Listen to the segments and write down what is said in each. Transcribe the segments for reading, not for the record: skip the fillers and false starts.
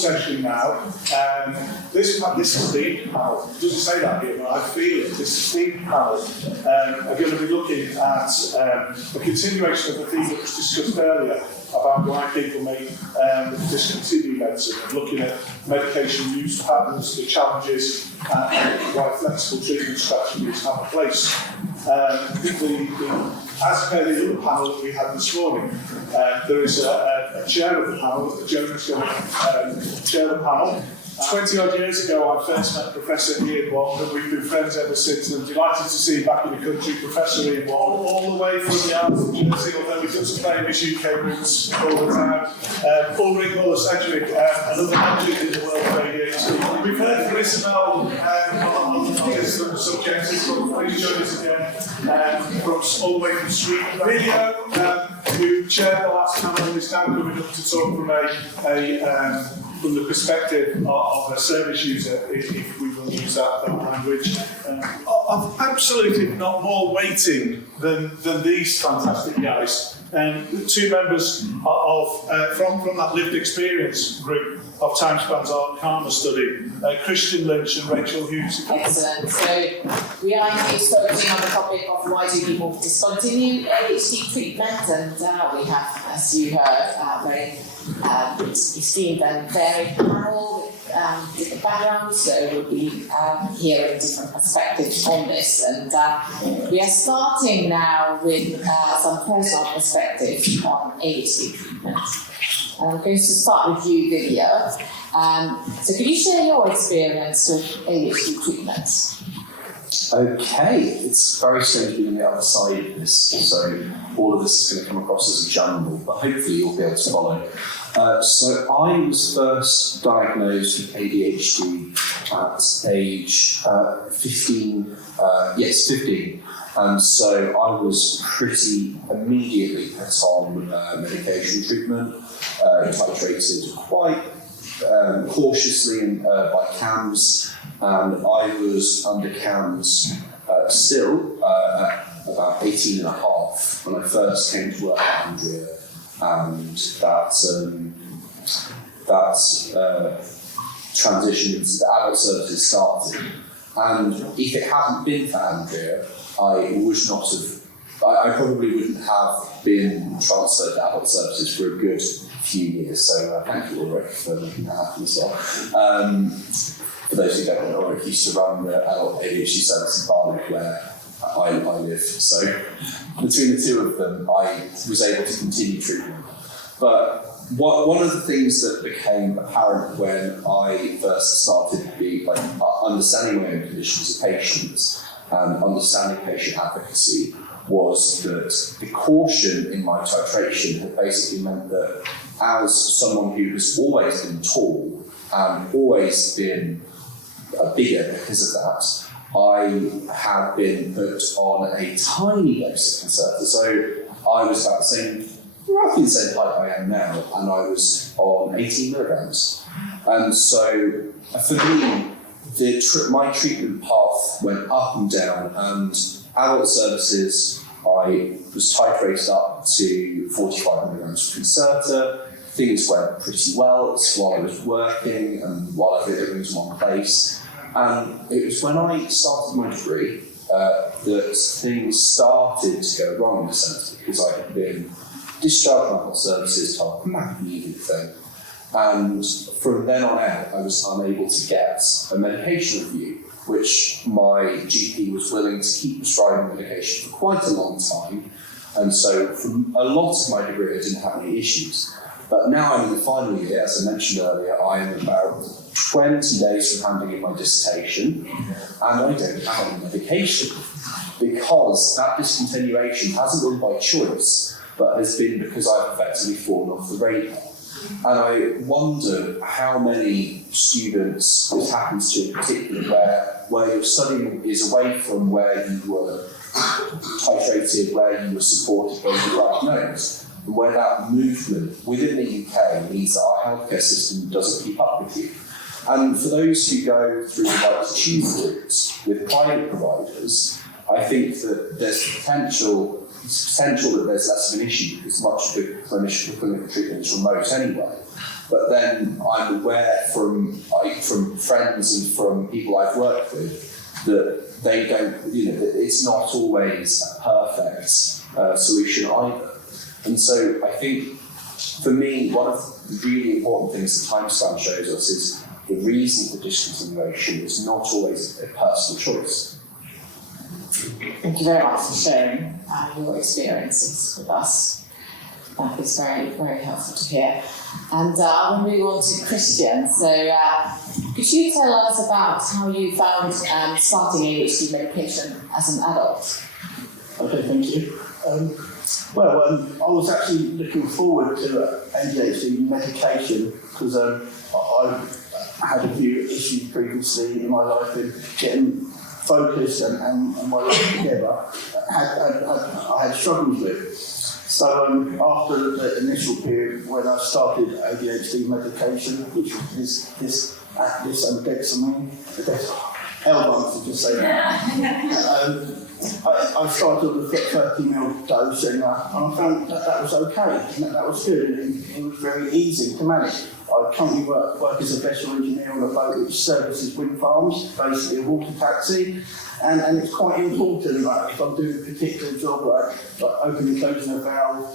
session now. This esteemed panel, it doesn't say that here, but I feel it, this esteemed panel are going to be looking at a continuation of the theme that was discussed earlier about why people may discontinue medicine, and looking at medication use patterns, the challenges, and why flexible treatment strategies have a place. As per the other panel that we had this morning, there is a chair of the panel, Jonna's going to chair the panel. 20 odd years ago, I first met Professor Ian Wong, and we've been friends ever since. And I'm delighted to see back in the country Professor Ian Wong, all the way from the Isles of Jersey, although he doesn't claim his UK roots all the time. Ulrich Muller-Sedgwick, another legend in the world of ADHD. We've heard from Isabel on this subject. Please join us again from all the way from Sweden. Video, who chaired the last panel, is now coming up to talk from the perspective of a service user, if we will use that language, of absolutely not more weighting than these fantastic guys. Two members from that lived experience group of TIMESPAN's Art Karma study, Christian Lynch and Rachel Hughes. Excellent. So we are indeed focusing on the topic of why do people discontinue ADHD treatment, and we have, as you heard, very esteemed and varied panel with different backgrounds, so we'll be hearing different perspectives on this. And we are starting now with some personal perspectives on ADHD treatment. I'm going to start with you, Lydia. So could you share your experience with ADHD treatment? Okay, it's very strange being on the other side of this, so all of this is going to come across as a jumble, but hopefully you'll be able to follow. So I was first diagnosed with ADHD at age 15, 15. And so I was pretty immediately put on medication treatment, titrated quite cautiously by CAMS, and I was under CAMS still at about 18 and a half when I first came to work at Andrea, and that transition into the adult services started. And if it hadn't been for Andrea, I probably wouldn't have been transferred to adult services for a good few years. So thank you, Ulrich, for making that happen as well. For those who don't know, Ulrich used to run the adult ADHD service in Barnet, where I live. So between the two of them, I was able to continue treatment. But one of the things that became apparent when I first started understanding my own condition as a patient and understanding patient advocacy was that the caution in my titration had basically meant that as someone who has always been tall and always been bigger because of that, I had been put on a tiny dose of Concerta. So I was about roughly the same height I am now, and I was on 18 milligrams. And so for me, my treatment path went up and down, and adult services, I was titrated up to 45 milligrams of Concerta. Things went pretty well while I was working and while everything was in one place. And it was when I started my degree that things started to go wrong in a sense, because I had been discharged from adult services, told I needed a thing. And from then on out, I was unable to get a medication review, which my GP was willing to keep prescribing medication for quite a long time. And so from a lot of my degree, I didn't have any issues. But now I'm in the final year, as I mentioned earlier, I am about 20 days from handing in my dissertation, and I don't have any medication, because that discontinuation hasn't been by choice, but has been because I've effectively fallen off the radar. And I wonder how many students this happens to in particular, where your studying is away from where you were titrated, where you were supported, where you were diagnosed, and where that movement within the UK means that our healthcare system doesn't keep up with you. And for those who go through the tube routes with private providers, I think that there's potential that there's less of an issue, because much of the clinical treatment is remote anyway. But then I'm aware from friends and from people I've worked with that they don't, that it's not always a perfect solution either. And so I think, for me, one of the really important things that TIMESPAN shows us is the reason for discontinuation is not always a personal choice. Thank you very much for sharing your experiences with us. That is very, very helpful to hear. And I'll move on to Christian. So could you tell us about how you found starting ADHD medication as an adult? Okay, thank you. I was actually looking forward to ADHD medication because I had a few issues previously in my life in getting focused and my life together. I had struggles with. So after the initial period when I started ADHD medication, which was this advocacy, L-bumps to just say that. I started with a 30ml dose and I found that was okay, and that was good, and it was very easy to manage. I currently work as a vessel engineer on a boat which services wind farms, basically a water taxi, and it's quite important, like if I'm doing a particular job like opening and closing a valve,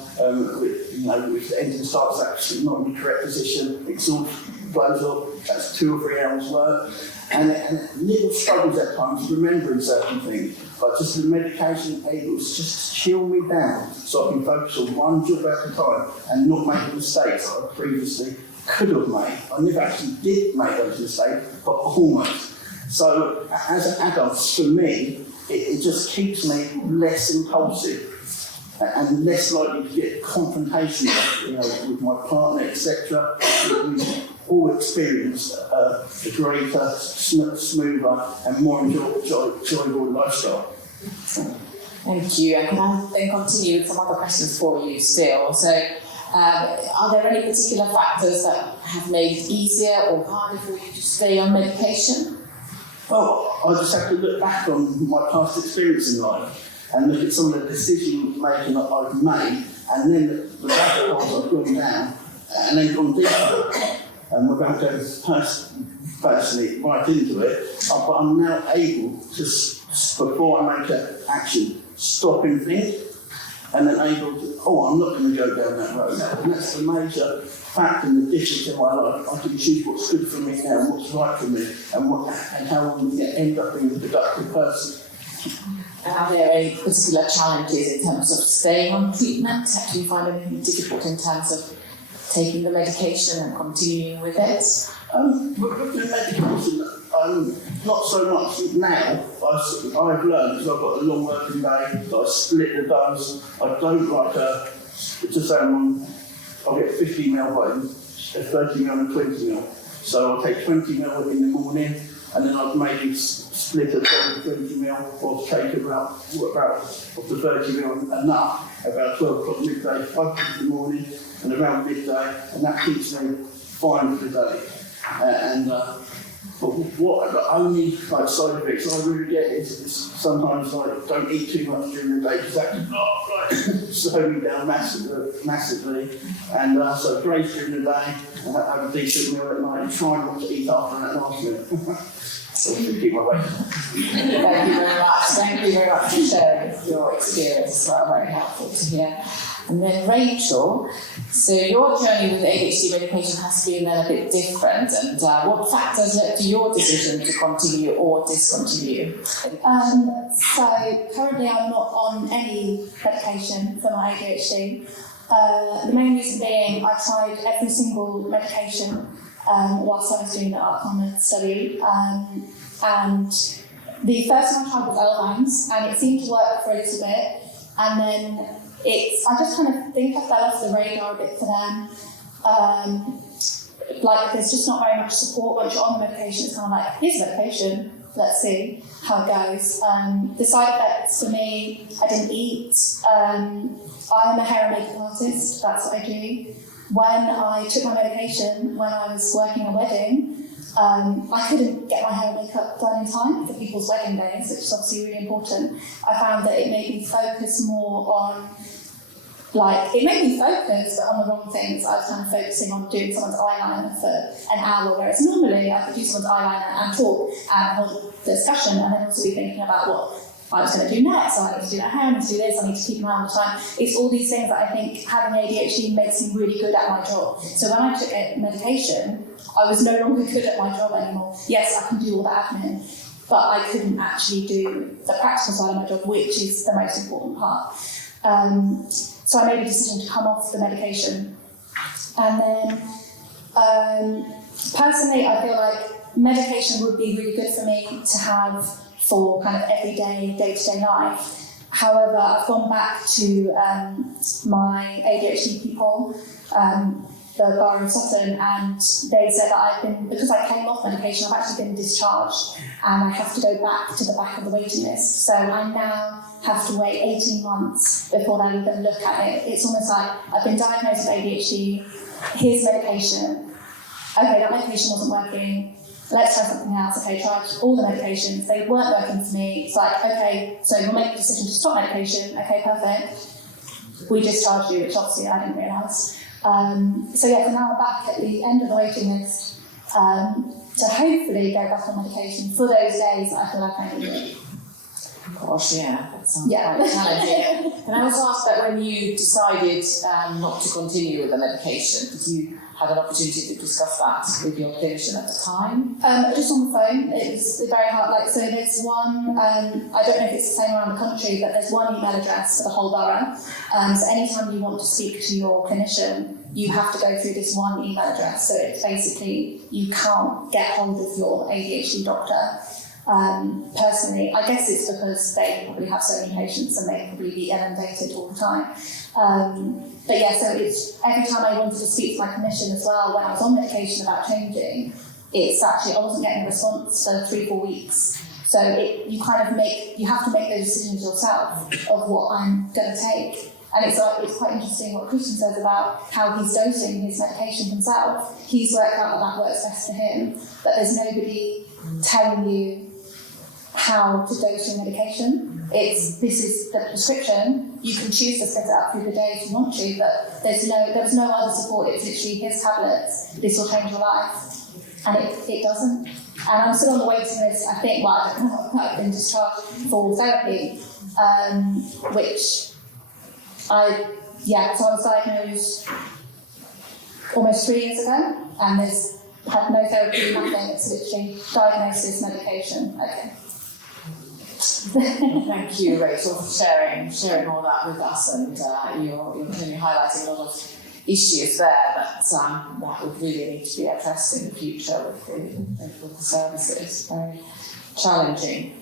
if the engine starts actually not in the correct position, exhaust blows off, that's 2 or 3 hours work. And little struggles at times remembering certain things, but just the medication able to just chill me down so I can focus on one job at a time and not make mistakes that I previously could have made. I never actually did make those mistakes, but almost. So as an adult, for me, it just keeps me less impulsive and less likely to get confrontation, with my partner, etc. We've all experienced a greater, smoother, and more enjoyable lifestyle. Thank you. And can I then continue with some other questions for you still? So, are there any particular factors that have made it easier or harder for you to stay on medication? Well, I just have to look back on my past experience in life and look at some of the decision making that I've made, and then the rabbit holes I've gone down, and then gone deeper. And we're going to go personally right into it, but I'm now able to, before I make an action, stop and think, and then able to, I'm not going to go down that road. And that's the major fact and the difference in my life. I can choose what's good for me now and what's right for me, and how I'm going to end up being a productive person. And are there any particular challenges in terms of staying on treatment? Do you find anything difficult in terms of taking the medication and continuing with it? With the medication, not so much now. I've learned, because I've got a long working day, that I split the dose. I don't like to say I'll get 50ml vitamins, 30ml and 20ml. So I'll take 20ml in the morning, and then I'd maybe split a 20ml or take about of the 30ml enough, about 12 o'clock midday, 5 o'clock in the morning, and around midday, and that keeps me fine for the day. But what the only side effects I really get is sometimes don't eat too much during the day, because that can slow me down massively. And so graze during the day, and have a decent meal at night, and try not to eat after that last meal. So keep my weight. Thank you very much. Thank you very much for sharing your experience. It's very helpful to hear. And then Rachel, so your journey with ADHD medication has been then a bit different, and what factors led to your decision to continue or discontinue? So currently I'm not on any medication for my ADHD. The main reason being I tried every single medication whilst I was doing the outcome study, and the first one I tried was L-Vines, and it seemed to work for a little bit, and then I just kind of think I fell off the radar a bit for them. There's just not very much support once you're on the medication. It's kind of like, here's the medication, let's see how it goes. The side effects for me, I didn't eat. I am a hair and makeup artist, that's what I do. When I took my medication, when I was working a wedding, I couldn't get my hair and makeup done in time for people's wedding days, which is obviously really important. I found that it made me focus more on like, it made me focus, but on the wrong things. I was kind of focusing on doing someone's eyeliner for an hour, whereas normally I could do someone's eyeliner and talk and hold a discussion, and then also be thinking about what I was going to do next. So I need to do that hair, I need to do this, I need to keep an eye on the time. It's all these things that I think having ADHD makes me really good at my job. So when I took medication, I was no longer good at my job anymore. Yes, I can do all the admin, but I couldn't actually do the practical side of my job, which is the most important part. So I made a decision to come off the medication. And then, personally, I feel like medication would be really good for me to have for kind of everyday, day-to-day life. However, I've gone back to my ADHD people, the Borough of Sutton, and they said that because I came off medication, I've actually been discharged and I have to go back to the back of the waiting list. So I now have to wait 18 months before they even look at it. It's almost like I've been diagnosed with ADHD, here's medication. Okay, that medication wasn't working. Let's try something else. Okay, tried all the medications. They weren't working for me. It's like, okay, so we'll make the decision to stop medication. Okay, perfect. We discharged you, which obviously I didn't realise. So now I'm back at the end of the waiting list to hopefully go back on medication for those days that I feel like I need it. Gosh, yeah, that sounds quite challenging. Can I also ask that when you decided not to continue with the medication, did you have an opportunity to discuss that with your clinician at the time? Just on the phone, it was very hard. So there's one, I don't know if it's the same around the country, but there's one email address for the whole borough. So anytime you want to speak to your clinician, you have to go through this one email address. So it's basically, you can't get hold of your ADHD doctor. Personally, I guess it's because they probably have so many patients and they probably be inundated all the time. But yeah, so it's every time I wanted to speak to my clinician as well when I was on medication about changing, it's actually I wasn't getting a response for 3-4 weeks. So you have to make those decisions yourself of what I'm going to take. And it's quite interesting what Christian says about how he's dosing his medication himself. He's worked out that works best for him, but there's nobody telling you how to dose your medication. This is the prescription. You can choose to split it up through the day if you want to, but there's no other support. It's literally his tablets. This will change your life, and it doesn't. And I'm still on the waiting list. I think I've been discharged for therapy, which so I was diagnosed almost 3 years ago, and had no therapy, nothing. It's literally diagnosis, medication. Okay. Thank you, Rachel, for sharing all that with us, and you're clearly highlighting a lot of issues there that would really need to be addressed in the future with the services. Very challenging.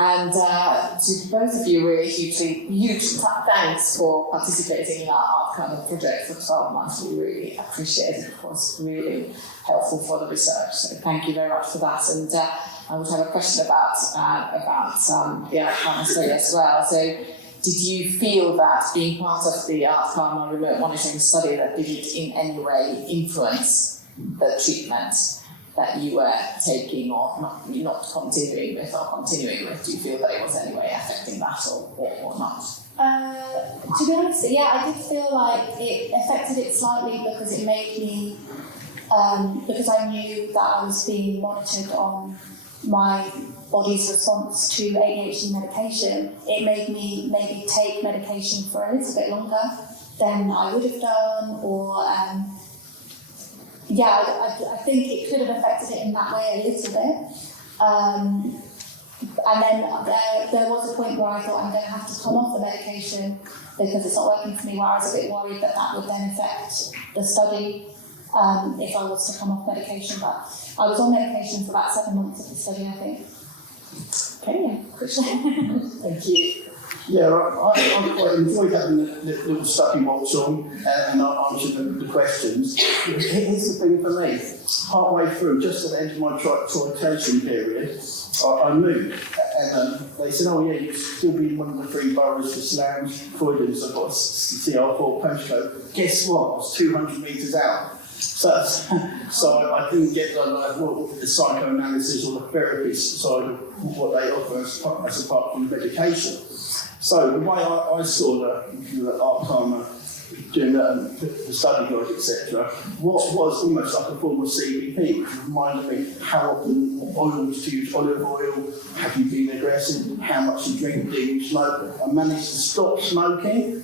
And to both of you, really huge thanks for participating in our Outcome project for 12 months. We really appreciate it. It was really helpful for the research. So thank you very much for that. And I would have a question about the outcome study as well. So did you feel that being part of the outcome and remote monitoring study, that did it in any way influence the treatment that you were taking or not continuing with or continuing with? Do you feel that it was anyway affecting that or not? To be honest, I did feel like it affected it slightly because it made me, because I knew that I was being monitored on my body's response to ADHD medication. It made me maybe take medication for a little bit longer than I would have done, or I think it could have affected it in that way a little bit. And then there was a point where I thought I'm going to have to come off the medication because it's not working for me, where I was a bit worried that would then affect the study if I was to come off medication. But I was on medication for about 7 months of the study, I think. Okay, Thank you. Yeah, I quite enjoyed having the little study box on and answering the questions. Here's the thing for me, partway through, just at the end of my titration period, I moved, and they said, oh yeah, you'll still be in one of the 3 boroughs for Slough, Croydon, so I've got a CR4 postcode. Guess what? I was 200 metres out. So I didn't get the psychoanalysis or the therapist side of what they offer as apart from the medication. So the way I saw the Alzheimer doing the study guide, etc., what was almost like a form of CBT, which reminded me how often oils to use olive oil, have you been aggressive, how much you drink, do you smoke. I managed to stop smoking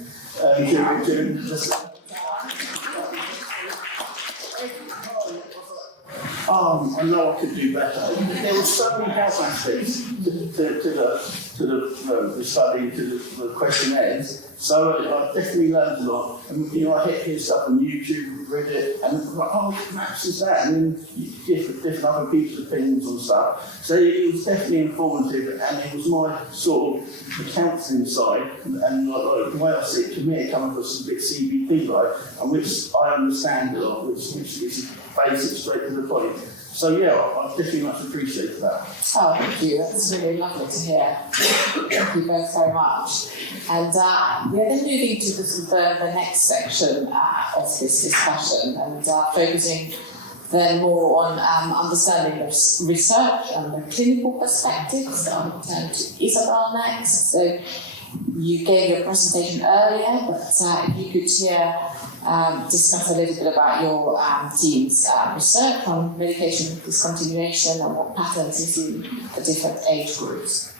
during the I know I could do better. There were so many health aspects to the study, to the questionnaires. So I definitely learned a lot. And I hear stuff on YouTube, read it, and I'm like, oh, perhaps it's that. And then different other people's opinions on stuff. So it was definitely informative, and it was my sort of the counselling side, and like, the way I see it, to me, it comes across a bit CBT-like, and which I understand a lot, which is basic, straight to the point. So yeah, I definitely much appreciate that. Oh, thank you. That's really lovely to hear. Thank you both very much. And we're then moving to the next section of this discussion, and focusing then more on understanding the research and the clinical perspectives. So I'll turn to Isabel next. So you gave your presentation earlier, but if you could here discuss a little bit about your team's research on medication discontinuation and what patterns you see for different age groups.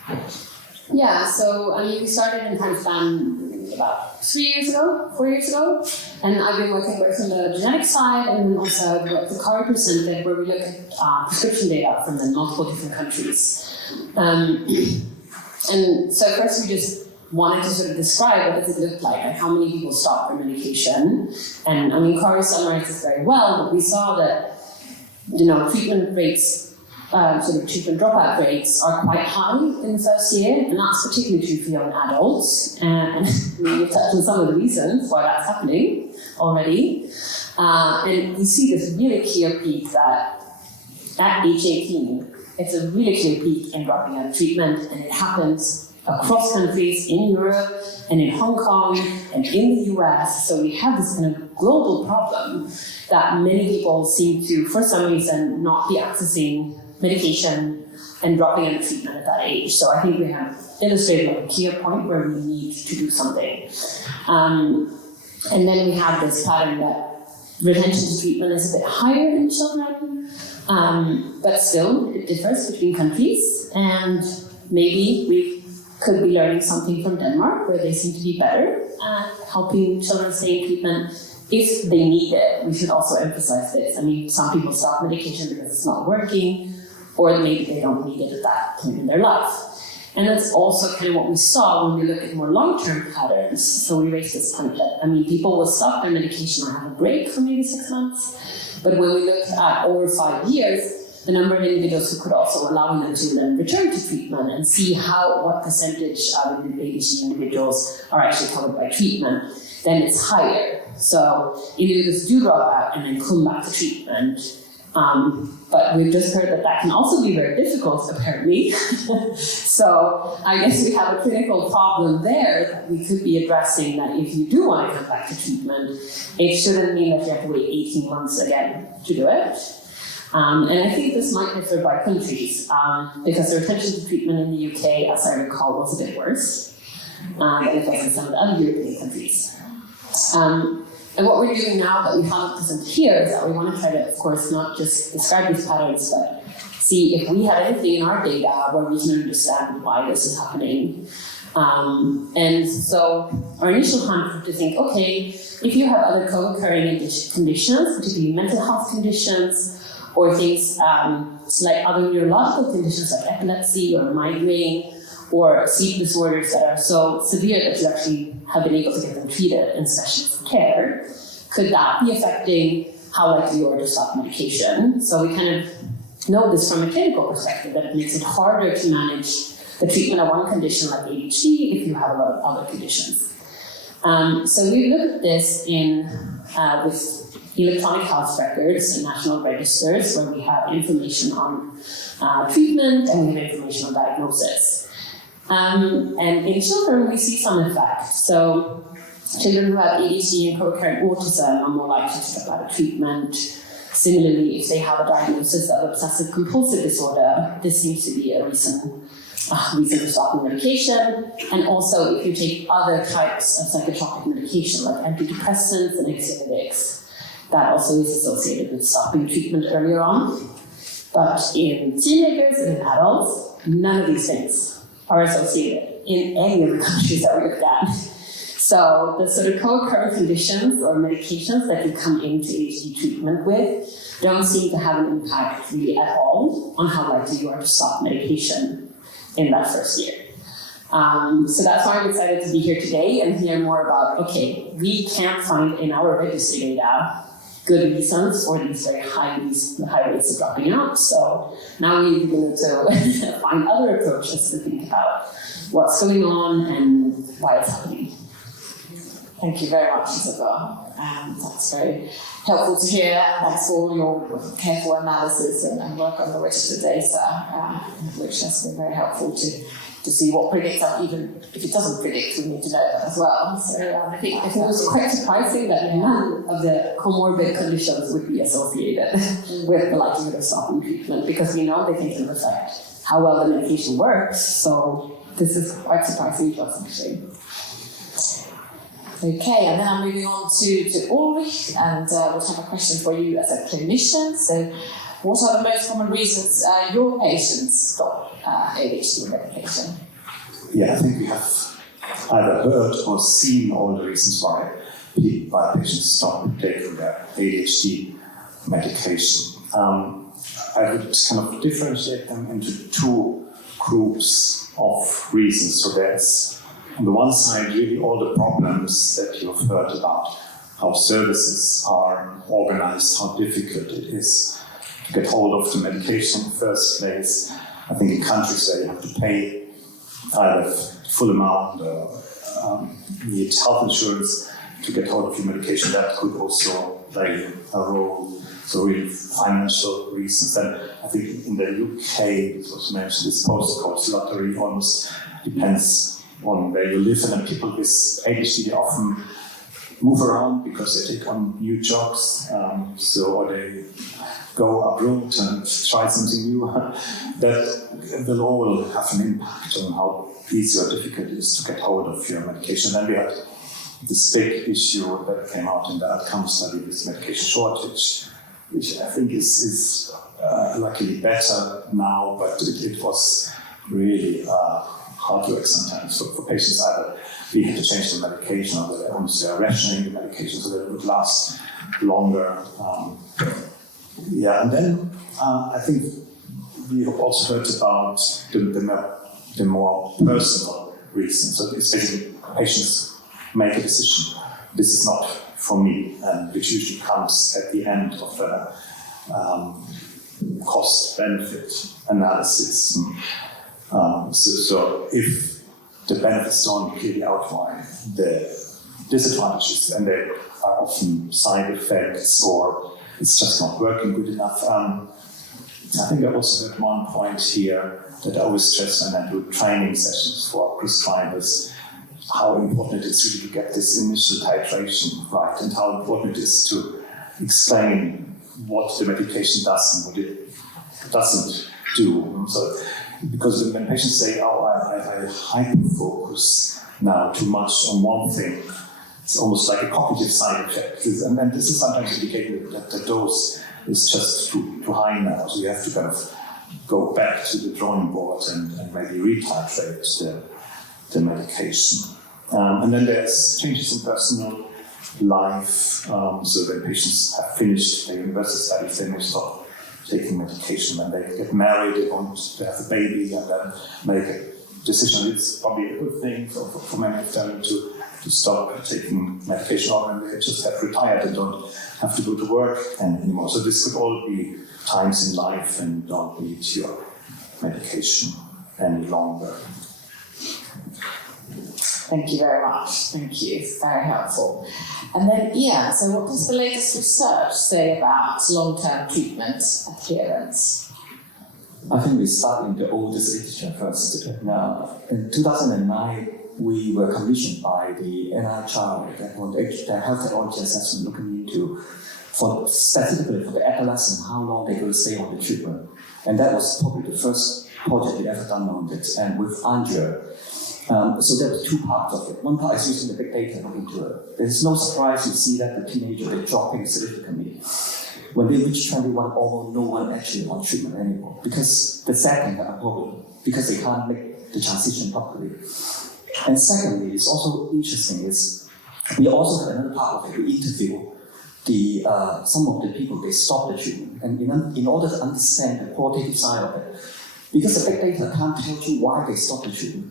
Yeah, so we started in TIMESPAN about 4 years ago, and I've been working both on the genetic side and then also the Card presented, where we look at prescription data from the multiple different countries. And so first we just wanted to sort of describe what does it look like and how many people stop their medication. And Card summarizes very well, but we saw that treatment rates, treatment dropout rates are quite high in the first year, and that's particularly true for young adults. And we've touched on some of the reasons why that's happening already. And we see this really clear peak that at age 18, it's a really clear peak in dropping out of treatment, and it happens across countries in Europe and in Hong Kong and in the US. So we have this kind of global problem that many people seem to, for some reason, not be accessing medication and dropping out of treatment at that age. So I think we have illustrated a clear point where we need to do something. And then we have this pattern that retention to treatment is a bit higher in children, but still it differs between countries, and maybe we could be learning something from Denmark, where they seem to be better at helping children stay in treatment if they need it. We should also emphasize this. Some people stop medication because it's not working, or maybe they don't need it at that point in their life. And that's also kind of what we saw when we look at more long-term patterns. So we raised this point that, people will stop their medication or have a break for maybe 6 months, but when we looked at over 5 years, the number of individuals who could also allow them to then return to treatment and see what percentage of ADHD individuals are actually covered by treatment, then it's higher. So individuals do drop out and then come back to treatment. But we've just heard that can also be very difficult, apparently. So I guess we have a clinical problem there that we could be addressing, that if you do want to come back to treatment, it shouldn't mean that you have to wait 18 months again to do it. And I think this might differ by countries, because the retention to treatment in the UK, as I recall, was a bit worse than it was in some of the other European countries. And what we're doing now that we haven't presented here is that we want to try to, of course, not just describe these patterns, but see if we have anything in our data where we can understand why this is happening. And so our initial plan was to think, okay, if you have other co-occurring conditions, particularly mental health conditions, or things like other neurological conditions like epilepsy or migraine or sleep disorders that are so severe that you actually have been able to get them treated in specialist care, could that be affecting how likely you are to stop medication? So we kind of know this from a clinical perspective, that it makes it harder to manage the treatment of one condition like ADHD if you have a lot of other conditions. So we looked at this with electronic health records and national registers, where we have information on treatment and we have information on diagnosis. And in children, we see some effect. So children who have ADHD and co-occurring autism are more likely to drop out of treatment. Similarly, if they have a diagnosis of obsessive compulsive disorder, this seems to be a reason reason for stopping medication, and also if you take other types of psychotropic medication like antidepressants and anxiolytics, that also is associated with stopping treatment earlier on. But in teenagers and in adults, none of these things are associated in any of the countries that we looked at. So the sort of co-occurring conditions or medications that you come into ADHD treatment with don't seem to have an impact really at all on how likely you are to stop medication in that first year. So that's why I'm excited to be here today and hear more about, okay, we can't find in our registry data good reasons for these very high rates of dropping out. So now we're going to find other approaches to think about what's going on and why it's happening. Thank you very much, Isabel. That's very helpful to hear. Thanks for all your careful analysis and work on the registered data, which has been very helpful to see what predicts out. Even if it doesn't predict, we need to know that as well. So I think it was quite surprising that none of the comorbid conditions would be associated with the likelihood of stopping treatment, because we know they can affect how well the medication works. So this is quite surprising to us, actually. Okay, and then I'm moving on to Ulrich, and we'll have a question for you as a clinician. So, what are the most common reasons your patients stop ADHD medication? Yeah, I think we have either heard or seen all the reasons why patients stop taking their ADHD medication. I would kind of differentiate them into two groups of reasons. So there's, on the one side, really all the problems that you've heard about, how services are organized, how difficult it is to get hold of the medication in the first place. I think in countries where you have to pay either full amount or need health insurance to get hold of your medication, that could also play a role. So really financial reasons. And I think in the UK, it was mentioned, this postcode lottery almost depends on where you live, and then people with ADHD, they often move around because they take on new jobs, or they go abroad and try something new. That will all have an impact on how easy or difficult it is to get hold of your medication. Then we had this big issue that came out in the outcome study, this medication shortage, which I think is luckily better now, but it was really hard work sometimes for patients. Either we had to change the medication, or they almost rationing the medication so that it would last longer. And then I think we have also heard about the more personal reasons. So it's basically patients make a decision. This is not for me, and which usually comes at the end of a cost-benefit analysis. So if the benefits don't clearly outline the disadvantages, and they are often side effects, or it's just not working good enough. I think I also heard one point here that I always stress when I do training sessions for prescribers, how important it is really to get this initial titration right, and how important it is to explain what the medication does and what it doesn't do. So, because when patients say, I hyper-focus now too much on one thing, it's almost like a cognitive side effect. And this is sometimes indicating that the dose is just too high now. So you have to kind of go back to the drawing board and maybe retitrate the medication. And then there's changes in personal life. So when patients have finished their university studies, they may stop taking medication. When they get married, they want to have a baby and then make a decision. It's probably a good thing for many of them to stop taking medication, or when they just have retired and don't have to go to work anymore. So this could all be times in life and you don't need your medication any longer. Thank you very much. Thank you. It's very helpful. And then, so what does the latest research say about long-term treatment adherence? I think we start in the oldest literature first. Now, in 2009, we were commissioned by the NIH, the Health Technology Assessment, looking into, specifically for the adolescent, how long they could stay on the treatment. And that was probably the first project we ever done on it, and with Andrea. So there were two parts of it. One part is using the big data to look into it. There's no surprise you see that the teenagers are dropping significantly. When they reach 21, almost no one actually on treatment anymore, because the setting have a problem, because they can't make the transition properly. And secondly, it's also interesting is we also have another part of it. We interview some of the people, they stop the treatment, and in order to understand the qualitative side of it, because the big data can't tell you why they stop the treatment.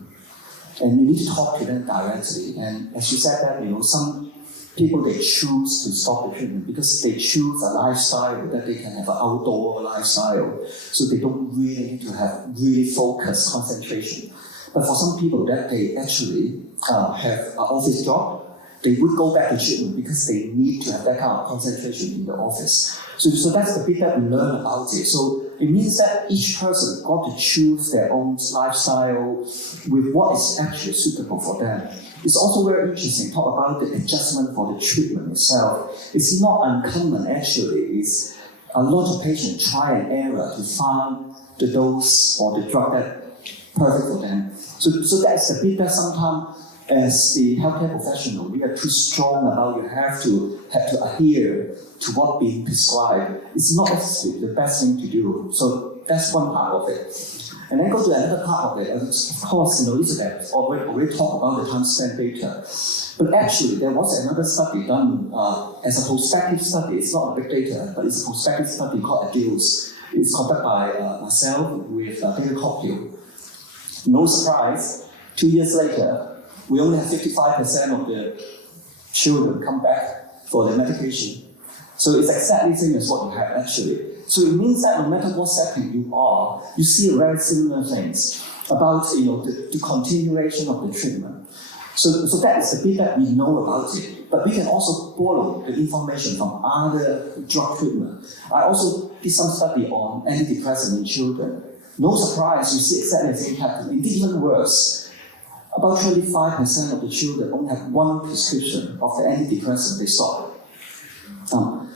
And you need to talk to them directly. And as you said that, some people, they choose to stop the treatment because they choose a lifestyle that they can have an outdoor lifestyle. So they don't really need to have really focused concentration. But for some people that they actually have an office job, they would go back to treatment because they need to have that kind of concentration in the office. So that's the bit that we learn about it. So it means that each person got to choose their own lifestyle with what is actually suitable for them. It's also very interesting to talk about the adjustment for the treatment itself. It's not uncommon actually. It's a lot of patients try and error to find the dose or the drug that's perfect for them. So that's the bit that sometimes as the healthcare professional, we are too strong about you have to adhere to what being prescribed. It's not necessarily the best thing to do. So that's one part of it. And then go to another part of it. Of course, Elizabeth already talked about the TIMESPAN data. But actually, there was another study done as a prospective study. It's not a big data, but it's a prospective study called ADVOCACY. It's conducted by myself with David Cockfield. No surprise, 2 years later, we only have 55% of the children come back for their medication. So it's exactly the same as what you have actually. So it means that no matter what setting you are, you see very similar things about the continuation of the treatment. So that is the bit that we know about it. But we can also borrow the information from other drug treatment. I also did some study on antidepressant in children. No surprise, you see exactly the same pattern. Indeed, even worse. About 25% of the children only have one prescription of the antidepressant they stop.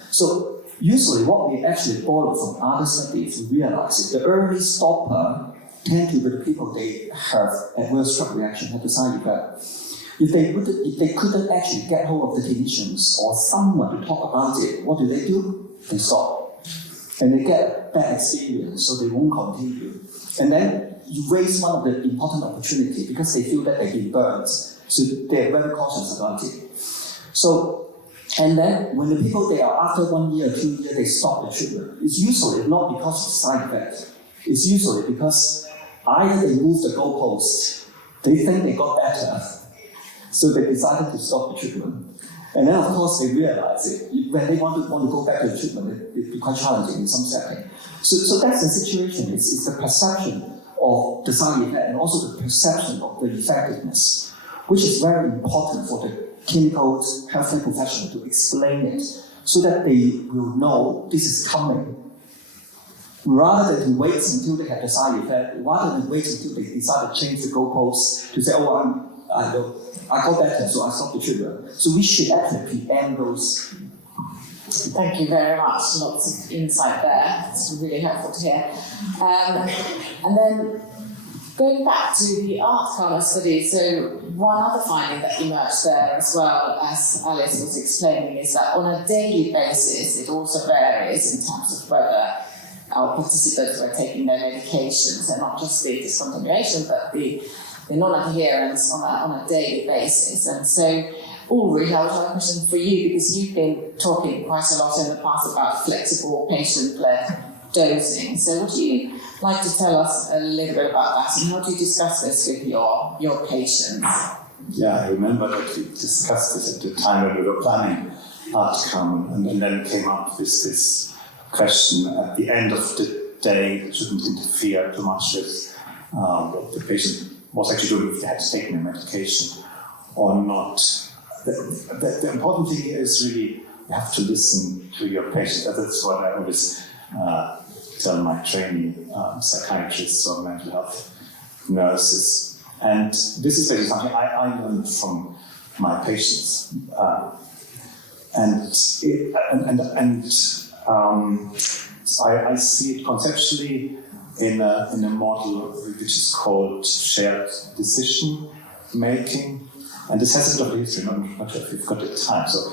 So usually what we actually borrow from other studies, we realize is the early stopper tend to be the people they have adverse drug reaction, have the side effect. If they couldn't actually get hold of the clinicians or someone to talk about it, what do? They stop. And they get bad experience, so they won't continue. And then you raise one of the important opportunities because they feel that they've been burnt. So they're very cautious about it. So, and then when the people they are after 1 year, 2 years, they stop the treatment. It's usually not because of side effects. It's usually because either they move the goalpost, they think they got better, so they decided to stop the treatment. And then of course they realize it. When they want to go back to the treatment, it'd be quite challenging in some setting. So that's the situation. It's the perception of the side effect and also the perception of the effectiveness, which is very important for the clinical healthcare professional to explain it so that they will know this is coming. Rather than to wait until they have the side effect, rather than wait until they decide to change the goalposts to say, I got better, so I stopped the treatment. So we should actually preempt those. Thank you very much. Lots of insight there. It's really helpful to hear. And then going back to the Alzheimer's study, so one other finding that emerged there as well, as Alice was explaining, is that on a daily basis, it also varies in terms of whether our participants were taking their medications, and not just the discontinuation, but the non-adherence on a daily basis. And so, Ulrich, I would have a question for you, because you've been talking quite a lot in the past about flexible patient-led dosing. So would you like to tell us a little bit about that, and how do you discuss this with your patients? Yeah, I remember that we discussed this at the time when we were planning outcome, and then came up with this question at the end of the day that shouldn't interfere too much with what the patient was actually doing, if they had taken the medication or not. The important thing is really you have to listen to your patient. That's what I always tell my trainee psychiatrists or mental health nurses. And this is basically something I learned from my patients. I see it conceptually in a model which is called shared decision making. And this has a bit of history, I'm not sure if you've got the time. So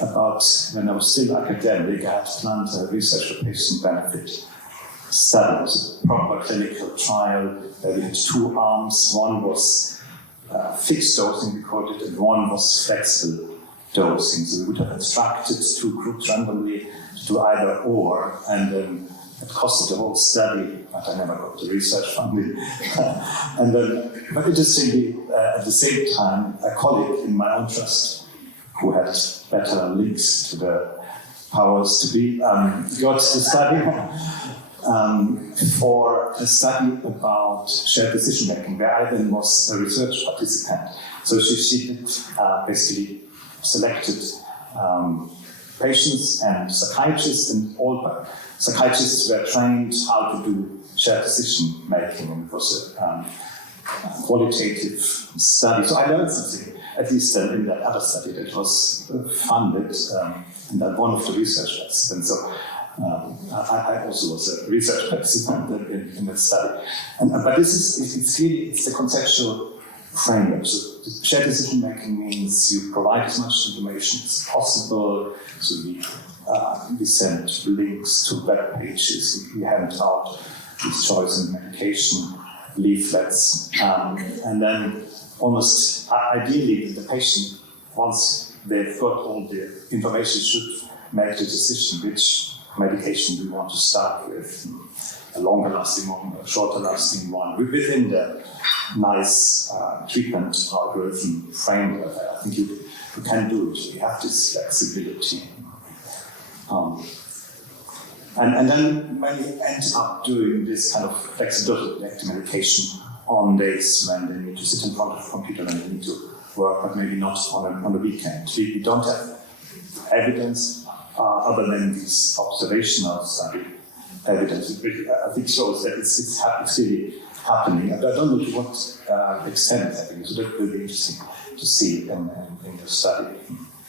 about when I was still academic, I had planned a research for patient benefit study. It was a proper clinical trial where we had two arms. One was fixed dosing, we called it, and one was flexible dosing. So we would have instructed two groups randomly to do either or, and then it costed the whole study, but I never got the research funding. And then, but interestingly, at the same time, a colleague in my own trust who had better links to the powers to be got the study for a study about shared decision making, where I then was a research participant. So she did basically selected patients and psychiatrists, and all psychiatrists were trained how to do shared decision making, and it was a qualitative study. So I learned something, at least in that other study that was funded, and that one of the research participants. So I also was a research participant in that study. But this is, it's really, it's the conceptual framework. So shared decision making means you provide as much information as possible. So we send links to web pages, we hand out these choice and medication leaflets, and then almost ideally the patient, once they've got all the information, should make the decision which medication we want to start with, a longer lasting one, a shorter lasting one, within the nice treatment algorithm framework. I think you can do it. We have this flexibility. And then when you end up doing this kind of flexibility, like the medication on days when they need to sit in front of a computer and they need to work, but maybe not on the weekend. We don't have evidence other than this observational study evidence, which I think shows that it's really happening. I don't know to what extent it's happening, so that will be interesting to see in the study.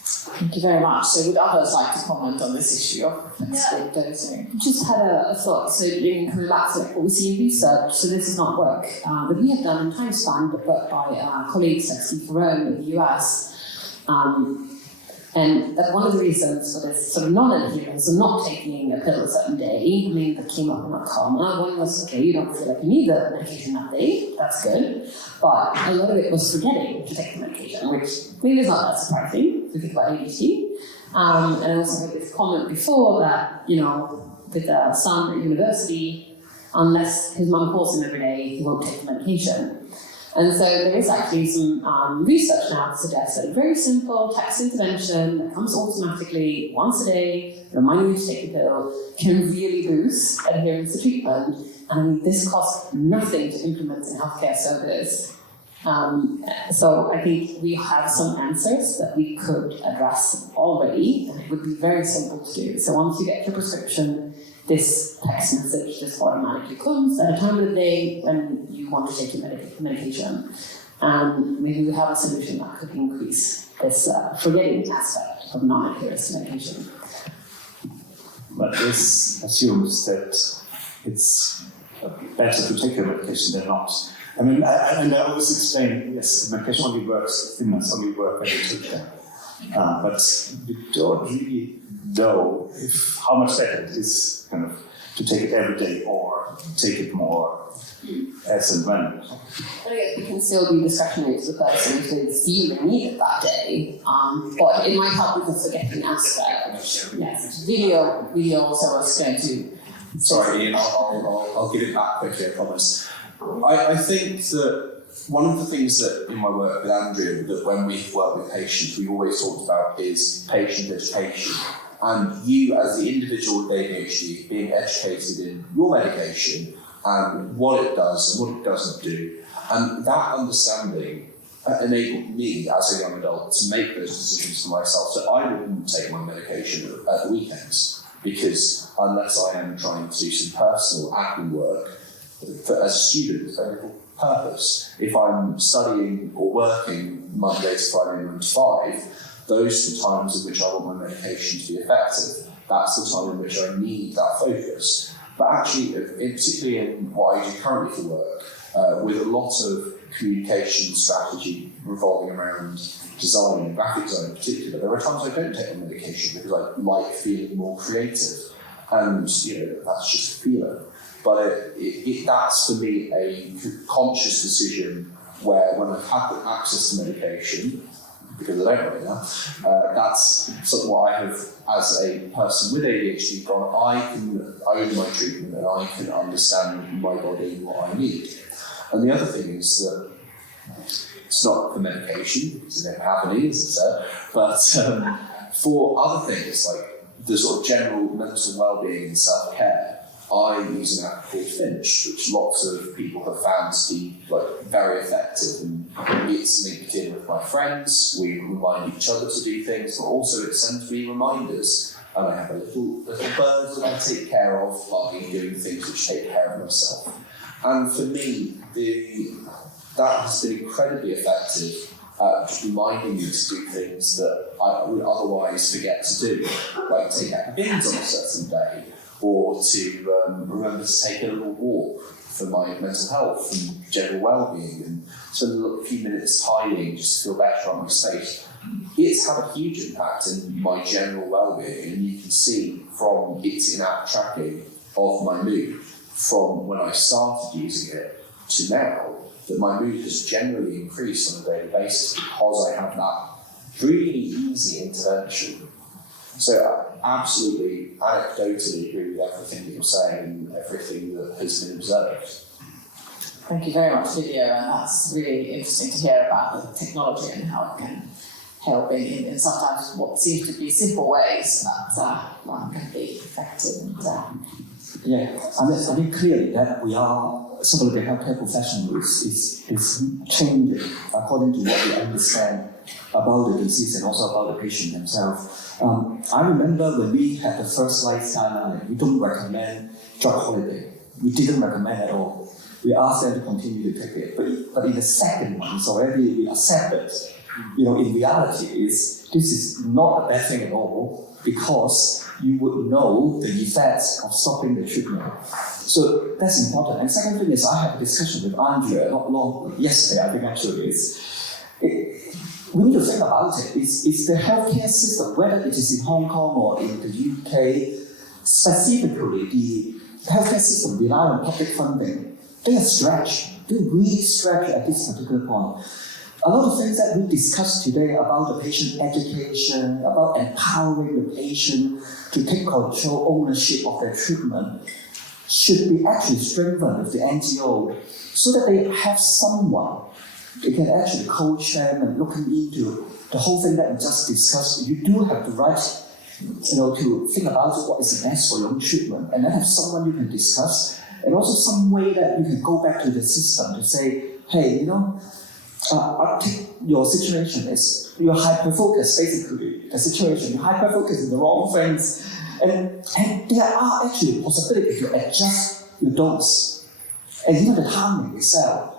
Thank you very much. So would others like to comment on this issue of flexible dosing? Just had a thought. So coming back to what we see in research, so this is not work that we have done in TIMESPAN, but work by colleagues like Steve Ferrone in the US. And that one of the reasons for this sort of non-adherence of not taking a pill a certain day, I mean, that came up in that comment. One was, okay, you don't feel like you need the medication that day, that's good. But a lot of it was forgetting to take the medication, which maybe is not that surprising if you think about ADHD. And I also heard this comment before that, you know, with a son at university, unless his mum calls him every day, he won't take the medication. And so there is actually some research now that suggests that a very simple text intervention that comes automatically once a day, reminding you to take the pill, can really boost adherence to treatment. And this costs nothing to implement in healthcare service. So I think we have some answers that we could address already, and it would be very simple to do. So once you get your prescription, this text message just automatically comes at a time of the day when you want to take your medication. And maybe we have a solution that could increase this forgetting aspect of non-adherence to medication. But this assumes that it's better to take a medication than not. I mean, and I always explain, yes, medication only works, stimulants only work when you take them. But we don't really know how much better it is kind of to take it every day or take it more as and when. And I guess it can still be discretionary to the person if they feel they need it that day. But it might help with the forgetting aspect. Yes. Video also was going to. Sorry, Ian, I'll give it back quickly, I promise. I think that one of the things that in my work with Andrea, that when we've worked with patients, we've always talked about is patient education. And you, as the individual with ADHD, being educated in your medication and what it does and what it doesn't do. And that understanding enabled me, as a young adult, to make those decisions for myself. So I wouldn't take my medication at the weekends, because unless I am trying to do some personal admin work, as a student, it's very little purpose. If I'm studying or working Monday to Friday 9 to 5, those are the times in which I want my medication to be effective. That's the time in which I need that focus. But actually, particularly in what I do currently for work, with a lot of communication strategy revolving around design and graphic design in particular, there are times I don't take my medication because I like feeling more creative. And, that's just a feeling. But that's for me a conscious decision where when I've had the access to medication, because I don't right now, that's something what I have, as a person with ADHD, gone, I can own my treatment and I can understand my body and what I need. And the other thing is that it's not for medication, because it never happened either, as I said, but for other things like the sort of general mental well-being and self-care, I use an app called Finch, which lots of people have found to be very effective, and it's linked in with my friends. We remind each other to do things, but also it sends me reminders, and I have a little bird that I take care of by doing things which take care of myself. And for me, that has been incredibly effective at reminding me to do things that I would otherwise forget to do, like take out the bins on a certain day, or to remember to take a little walk for my mental health and general well-being, and spend a few minutes tidying just to feel better on my space. It's had a huge impact in my general well-being, and you can see from its in-app tracking of my mood from when I started using it to now, that my mood has generally increased on a daily basis because I have that really easy intervention. So I absolutely, anecdotally agree with everything that you're saying and everything that has been observed. Thank you very much, Lydia, and that's really interesting to hear about the technology and how it can help in sometimes what seems to be simple ways that one can be effective. Yeah, I mean clearly that we are, some of the healthcare professionals is changing according to what we understand about the disease and also about the patient themselves. I remember when we had the first life guideline, we don't recommend drug holiday. We didn't recommend at all. We asked them to continue to take it. But in the second one, it's already we accepted. In reality, this is not a bad thing at all, because you would know the effects of stopping the treatment. So that's important. And second thing is, I had a discussion with Andrea not long yesterday, I think actually, we need to think about it. It's the healthcare system, whether it is in Hong Kong or in the UK, specifically the healthcare system rely on public funding. They are stretched. They really stretch at this particular point. A lot of things that we discussed today about the patient education, about empowering the patient to take control, ownership of their treatment, should be actually strengthened with the NGO so that they have someone they can actually coach them and look into the whole thing that we just discussed. You do have the right, to think about what is the best for your own treatment, and then have someone you can discuss, and also some way that you can go back to the system to say, hey, I think your situation is you're hyper-focused, basically, the situation. You're hyper-focused in the wrong things. And there are actually possibilities to adjust your dose and even the timing itself,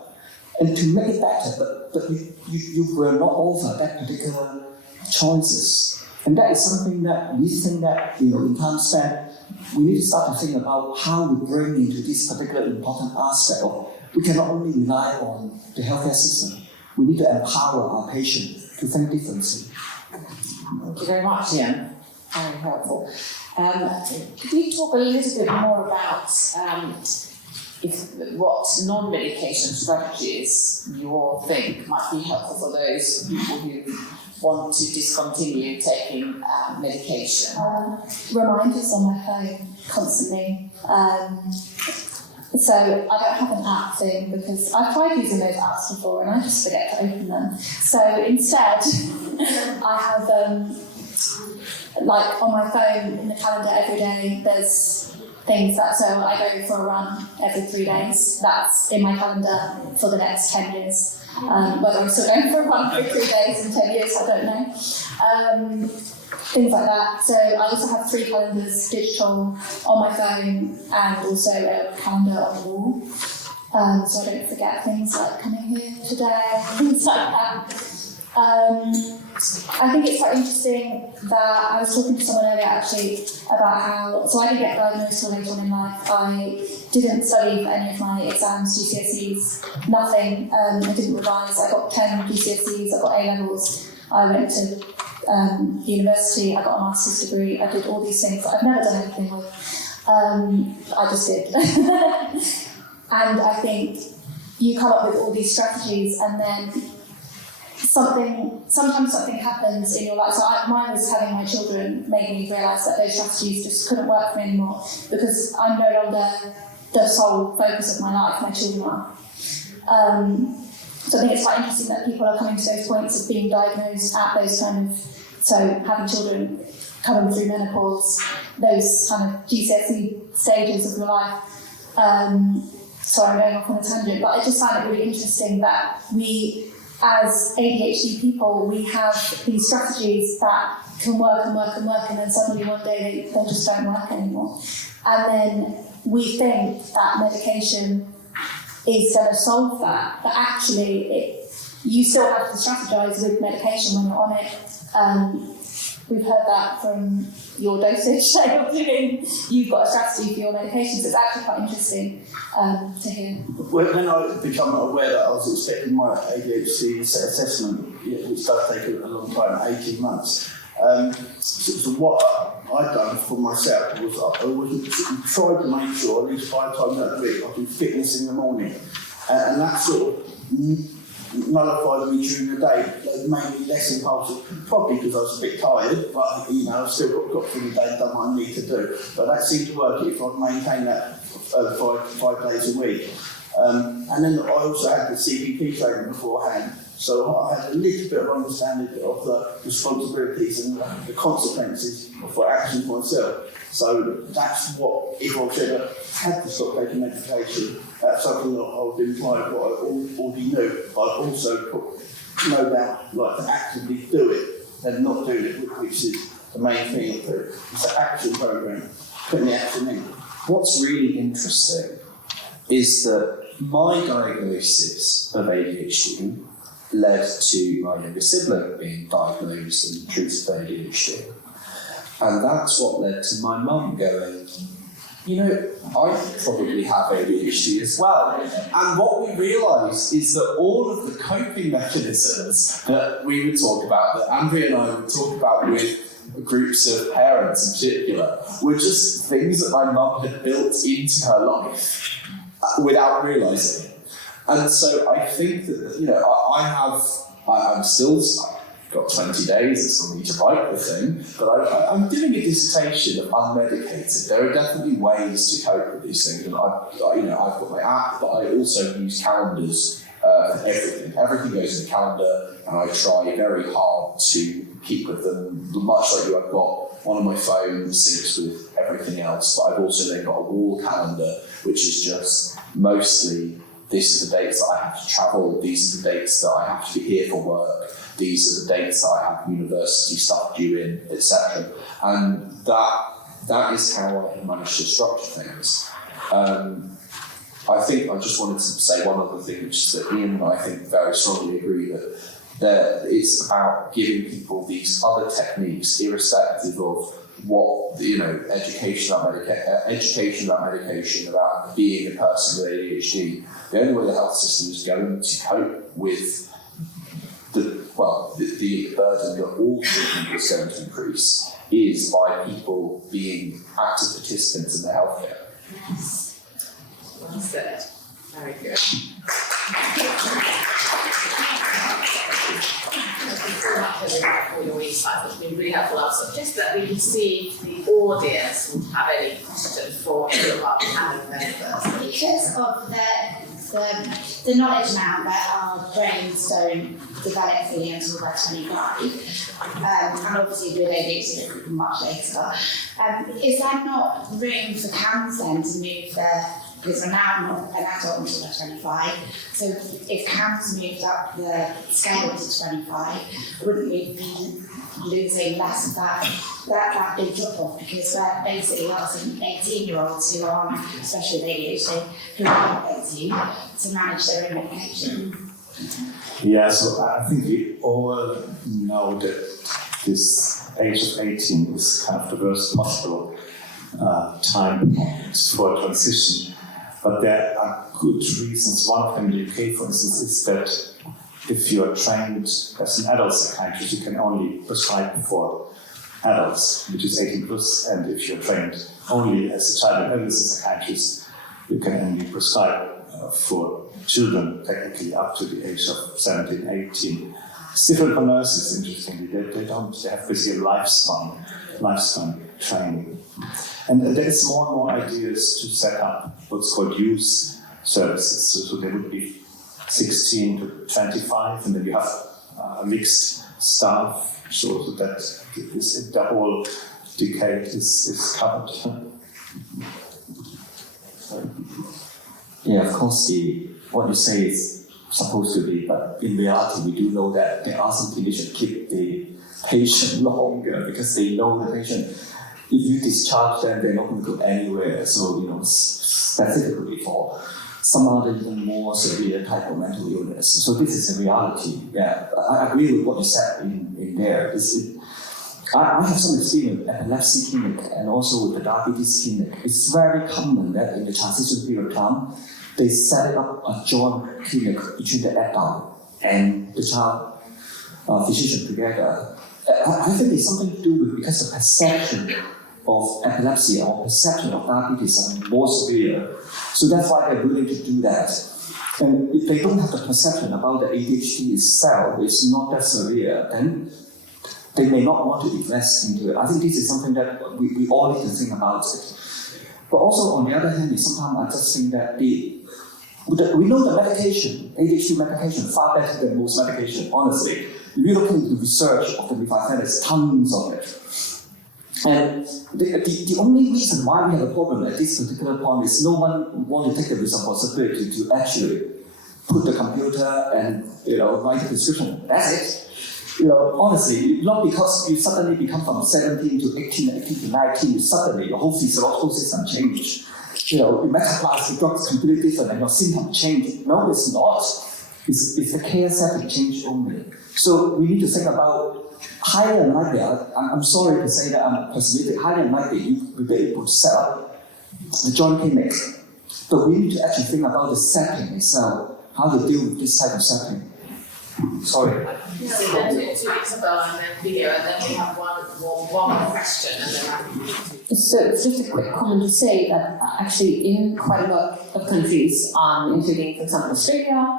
and to make it better, but you will not offer that particular choices. And that is something that we think that, in TIMESPAN, we need to start to think about how we bring into this particular important aspect of we cannot only rely on the healthcare system. We need to empower our patients to think differently. Thank you very much, Ian. Very helpful. Could you talk a little bit more about what non-medication strategies you think might be helpful for those people who want to discontinue taking medication? Reminders on my phone constantly. So I don't have an app thing because I've tried using those apps before and I just forget to open them. So instead, I have on my phone in the calendar every day, there's things so I go for a run every 3 days. That's in my calendar for the next 10 years. Whether I'm still going for a run for 3 days in 10 years, I don't know. Things like that. So I also have 3 calendars, digital, on my phone, and also a calendar on the wall. So I don't forget things like coming here today, things like that. I think it's quite interesting that I was talking to someone earlier actually about how, so I didn't get diagnosed till later on in life. I didn't study for any of my exams, GCSEs, nothing. I didn't revise. I got 10 GCSEs, I got A-levels, I went to university, I got a master's degree, I did all these things that I've never done anything with. I just did. And I think you come up with all these strategies and then sometimes something happens in your life. So mine was having my children made me realise that those strategies just couldn't work for me anymore because I'm no longer the sole focus of my life, my children are. So I think it's quite interesting that people are coming to those points of being diagnosed at those kind of, so having children coming through menopause, those kind of GCSE stages of your life. Sorry, I'm going off on a tangent, but I just found it really interesting that we, as ADHD people, we have these strategies that can work and work and work, and then suddenly one day they just don't work anymore. And then we think that medication is going to solve that, but actually you still have to strategize with medication when you're on it. We've heard that from your dosage that you're doing. You've got a strategy for your medications. It's actually quite interesting to hear. When I became aware that I was expecting my ADHD assessment, which does take a long time, 18 months, so what I'd done for myself was I tried to make sure at least 5 times a week I do fitness in the morning. And that sort of nullified me during the day. It made me less impulsive, probably because I was a bit tired, but I've still got through the day and done what I need to do. But that seemed to work if I'd maintained that 5 days a week. And then I also had the CPP training beforehand, so I had a little bit of understanding of the responsibilities and the consequences of actions myself. So that's what, if I ever had to stop taking medication, that's something that I would imply what I already knew, but I'd also put no doubt to actively do it and not doing it, which is the main thing. It's an action program, putting the action in. What's really interesting is that my diagnosis of ADHD led to my younger sibling being diagnosed and treated for ADHD. And that's what led to my mum going, I probably have ADHD as well. And what we realised is that all of the coping mechanisms that we would talk about, that Andrea and I would talk about with groups of parents in particular, were just things that my mum had built into her life without realising it. And so I think that, I'm still, I've got 20 days, I still need to write the thing, but I'm doing a dissertation of unmedicated. There are definitely ways to cope with these things, and I've got my app, but I also use calendars for everything. Everything goes in a calendar, and I try very hard to keep with them. Much like you, I've got one on my phone that syncs with everything else, but I've also then got a wall calendar, which is just mostly, this is the dates that I have to travel, these are the dates that I have to be here for work, these are the dates that I have university stuff due in, etc. And that is how I manage to structure things. I think I just wanted to say one other thing, which is that Ian and I think very strongly agree that it's about giving people these other techniques, irrespective of what, education about medication, about being a person with ADHD. The only way the health system is going to cope with the burden that all treatment is going to increase is by people being active participants in the healthcare. Well said. Very good. It's been really helpful. So just that we can see if the audience would have any questions for any of our panel members. Because of the knowledge now that our brains don't develop fully until we're 25, and obviously with ADHD much later, is there not room for CAMS then to move because we're now not an adult until we're 25, so if CAMS moved up the scale to 25, wouldn't we be losing less of that big drop off, because we're basically asking 18-year-olds who are on, especially with ADHD, who are 18, to manage their own medication? Yeah, so I think we all know that this age of 18 is kind of the worst possible time for transition. But there are good reasons. One of them in the UK, for instance, is that if you are trained as an adult psychiatrist, you can only prescribe for adults, which is 18 plus, and if you're trained only as a child and adolescent psychiatrist, you can only prescribe for children, technically up to the age of 17, 18. It's different for nurses, interestingly. They have basically a lifespan training. And there is more and more ideas to set up what's called youth services. So there would be 16 to 25, and then you have mixed staff, so that the whole decade is covered. Yeah, of course, what you say is supposed to be, but in reality, we do know that there are some clinicians keep the patient longer because they know the patient. If you discharge them, they're not going to go anywhere. So, specifically for some other even more severe type of mental illness. So this is a reality. Yeah, I agree with what you said in there. I have some experience with epilepsy clinic and also with the diabetes clinic. It's very common that in the transition period of time, they set up a joint clinic between the adult and the child physician together. I think it's something to do with because the perception of epilepsy or perception of diabetes are more severe. So that's why they're willing to do that. And if they don't have the perception about the ADHD itself, it's not that severe, then they may not want to invest into it. I think this is something that we all need to think about it. But also on the other hand, sometimes I just think that we know the medication, ADHD medication, far better than most medication, honestly. If you look into the research of the Revive, there's tons of it. And the only reason why we have a problem at this particular point is no one wants to take the responsibility to actually put the computer and write the prescription. That's it. Honestly, not because you suddenly become from 17 to 18, 18 to 19, suddenly your whole physiological system changes. You metabolize the drugs completely different and your symptoms change. No, it's not. It's the care setting change only. So we need to think about highly unlikely, I'm sorry to say that I'm pessimistic, highly unlikely you will be able to set up the joint clinic. But we need to actually think about the setting itself, how to deal with this type of setting. Sorry. Yeah, we then do 2 weeks ago and then video, and then we have one more question, and then So it's just a quick comment to say that actually in quite a lot of countries, including for example Australia,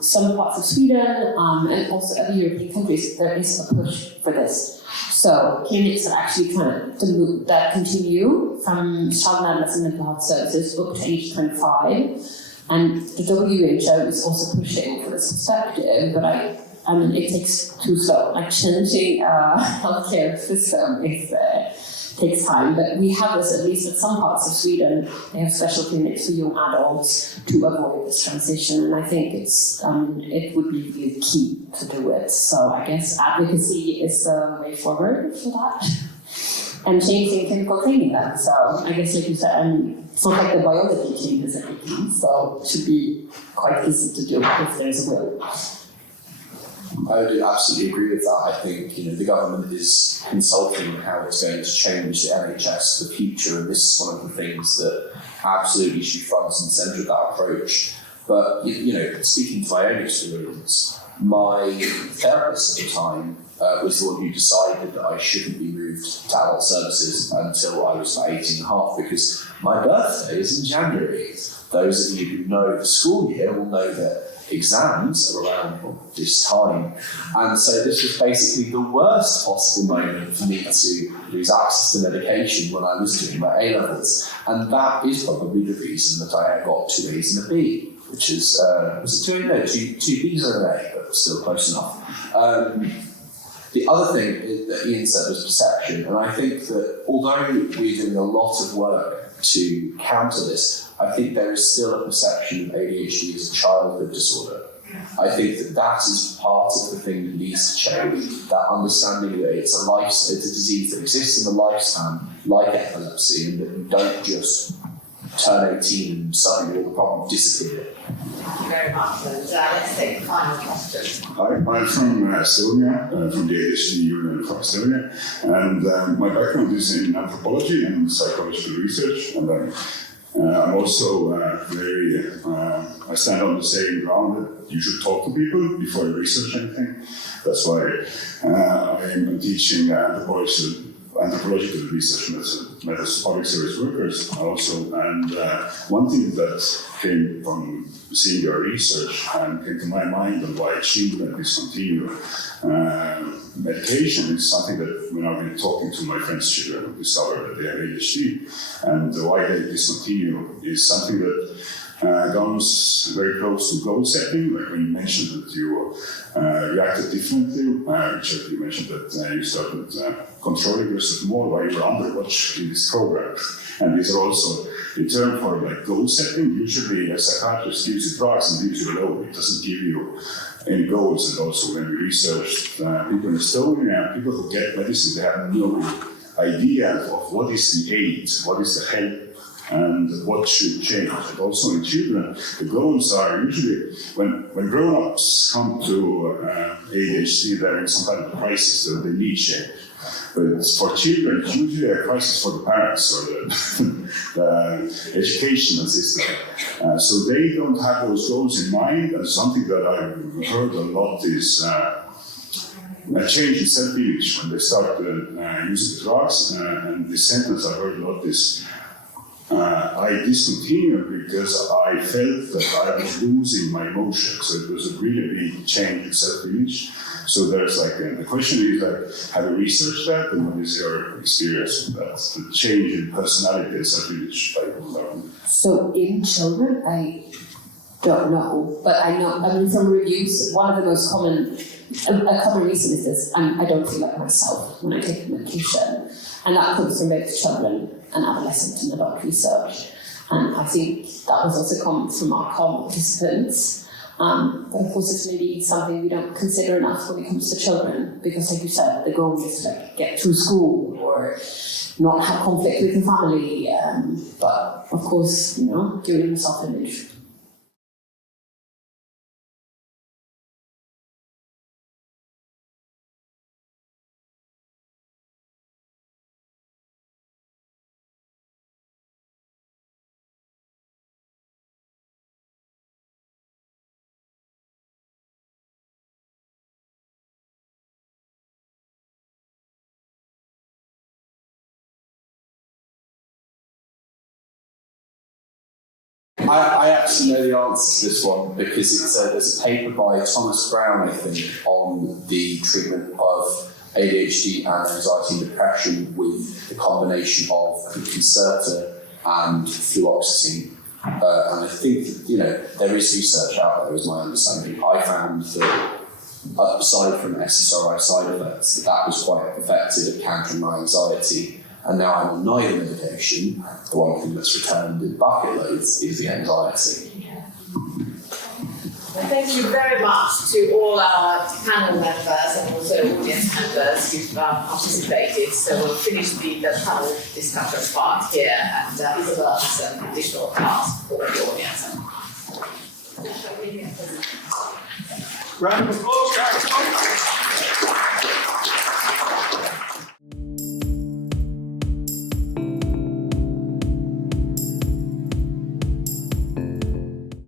some parts of Sweden, and also other European countries, there is a push for this. So clinics are actually trying to move that continue from child and adolescent mental health services up to age 25. And the WHO is also pushing for this perspective, but I mean, it takes too slow. Like changing a healthcare system takes time. But we have this, at least in some parts of Sweden, they have special clinics for young adults to avoid this transition. And I think it would be really key to do it. So I guess advocacy is the way forward for that. And changing clinical training then. So I guess, like you said, it's not like the biology changes everything, so it should be quite easy to do if there's a will. I would absolutely agree with that. I think the government is consulting how it's going to change the NHS for the future, and this is one of the things that absolutely should be front and centre of that approach. But speaking to my own experience, my therapist at the time was the one who decided that I shouldn't be moved to adult services until I was about 18 and a half, because my birthday is in January. Those of you who know the school year will know that exams are around this time. And so this was basically the worst possible moment for me to lose access to medication when I was doing my A-levels. And that is probably the reason that I got 2 A's and a B, which is, was it 2 A's? No, two B's and an A, but still close enough. The other thing that Ian said was perception, and I think that although we're doing a lot of work to counter this, I think there is still a perception of ADHD as a childhood disorder. I think that is part of the thing that needs to change, that understanding that it's a disease that exists in the lifespan, like epilepsy, and that you don't just turn 18 and suddenly all the problems disappear. Thank you very much. And let's take the final question. Hi, I'm from Estonia, from the ADHD Union from Estonia, and my background is in anthropology and psychological research, and I'm also I stand on the same ground that you should talk to people before you research anything. That's why I am teaching anthropological research methods to public service workers also. And one thing that came from seeing your research and came to my mind on why children discontinue medication is something that when I've been talking to my friends' children who discovered that they have ADHD, and why they discontinue is something that comes very close to goal setting, like when you mentioned that you reacted differently, Richard, you mentioned that you started controlling yourself more while you were underwatch in this program. And these are also the term for like goal setting. Usually a psychiatrist gives you drugs and leaves you alone. It doesn't give you any goals. And also when we researched people in Estonia, people who get medicine, they have no idea of what is the aid, what is the help, and what should change. And also in children, the goals are usually, when grown-ups come to ADHD, they're in some kind of crisis, so they need change. But for children, it's usually a crisis for the parents or the educational system. So they don't have those goals in mind, and something that I've heard a lot is a change in self-image when they start using the drugs. And the sentence I heard a lot is, I discontinued because I felt that I was losing my emotion. So it was a really big change in self-image. So there's like, the question is like, have you researched that, and what is your experience with that? The change in personality and self-image. So in children, I don't know, but I mean from reviews, one of the most common, a common reason is this, I don't feel like myself when I take medication. And that comes from both children and adolescent and adult research. And I think that was also common from our common participants. But of course it's maybe something we don't consider enough when it comes to children, because like you said, the goal is to like get through school or not have conflict with the family. But of course, you know, doing the self-image. I actually know the answer to this one because there's a paper by Thomas Brown, I think, on the treatment of ADHD and anxiety and depression with the combination of Concerta and fluoxetine. And I think, you know, there is research out there, is my understanding. I found that, aside from SSRI side effects, that was quite effective at countering my anxiety. And now I'm on neither medication. The one thing that's returned in bucket loads is the anxiety. Well, thank you very much to all our panel members and also audience members who've participated. So we'll finish the panel discussion part here, and Isabel has some additional tasks for the audience. Round of applause, guys.